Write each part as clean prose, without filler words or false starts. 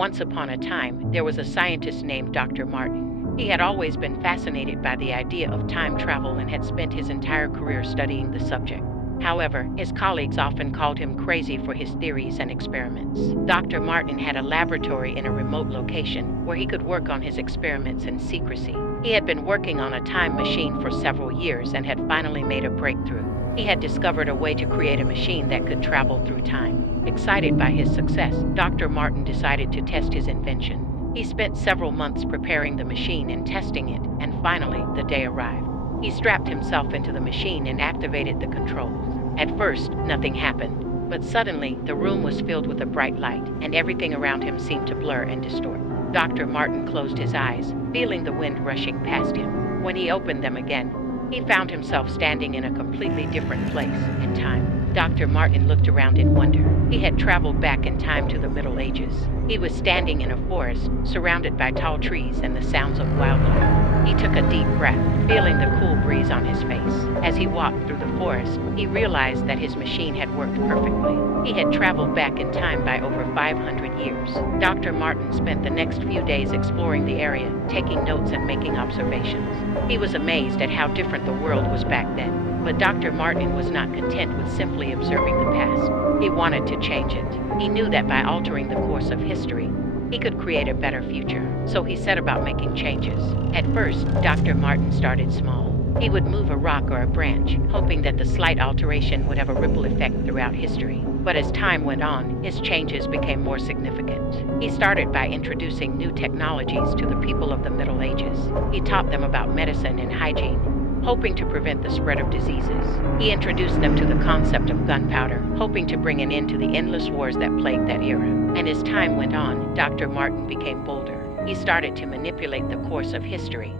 Once upon a time, there was a scientist named Dr. Martin. He had always been fascinated by the idea of time travel and had spent his entire career studying the subject. However, his colleagues often called him crazy for his theories and experiments. Dr. Martin had a laboratory in a remote location where he could work on his experiments in secrecy. He had been working on a time machine for several years and had finally made a breakthrough. He had discovered a way to create a machine that could travel through time. Excited by his success, Dr. Martin decided to test his invention. He spent several months preparing the machine and testing it, and finally, the day arrived. He strapped himself into the machine and activated the controls. At first, nothing happened, but suddenly, the room was filled with a bright light, and everything around him seemed to blur and distort. Dr. Martin closed his eyes, feeling the wind rushing past him. When he opened them again, he found himself standing in a completely different place and time. Dr. Martin looked around in wonder. He had traveled back in time to the Middle Ages. He was standing in a forest, surrounded by tall trees and the sounds of wildlife. He took a deep breath, feeling the cool breeze on his face. As he walked through the forest, he realized that his machine had worked perfectly. He had traveled back in time by over 500 years. Dr. Martin spent the next few days exploring the area, taking notes and making observations. He was amazed at how different the world was back then. But Dr. Martin was not content with simply observing the past. He wanted to change it. He knew that by altering the course of history, he could create a better future. So he set about making changes. At first, Dr. Martin started small. He would move a rock or a branch, hoping that the slight alteration would have a ripple effect throughout history. But as time went on, his changes became more significant. He started by introducing new technologies to the people of the Middle Ages. He taught them about medicine and hygiene, hoping to prevent the spread of diseases. He introduced them to the concept of gunpowder, hoping to bring an end to the endless wars that plagued that era. And as time went on, Dr. Martin became bolder. He started to manipulate the course of history,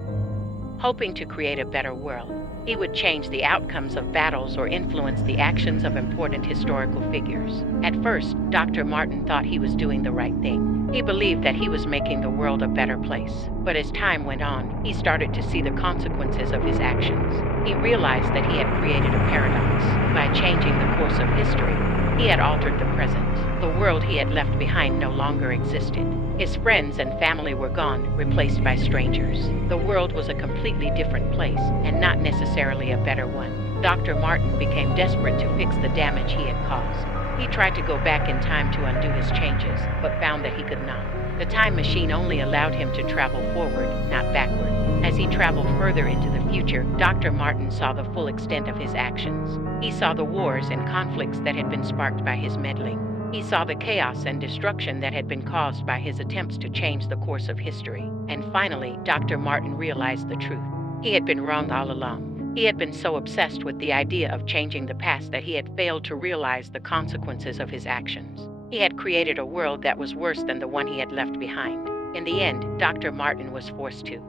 hoping to create a better world. He would change the outcomes of battles or influence the actions of important historical figures. At first, Dr. Martin thought he was doing the right thing. He believed that he was making the world a better place. But as time went on, he started to see the consequences of his actions. He realized that he had created a paradox. By changing the course of history, he had altered the present. The world he had left behind no longer existed. His friends and family were gone, replaced by strangers. The world was a completely different place, and not necessarily a better one. Dr. Martin became desperate to fix the damage he had caused. He tried to go back in time to undo his changes, but found that he could not. The time machine only allowed him to travel forward, not backward. As he traveled further into the future, Dr. Martin saw the full extent of his actions. He saw the wars and conflicts that had been sparked by his meddling. He saw the chaos and destruction that had been caused by his attempts to change the course of history. And finally, Dr. Martin realized the truth. He had been wrong all along. He had been so obsessed with the idea of changing the past that he had failed to realize the consequences of his actions. He had created a world that was worse than the one he had left behind. In the end, Dr. Martin was forced to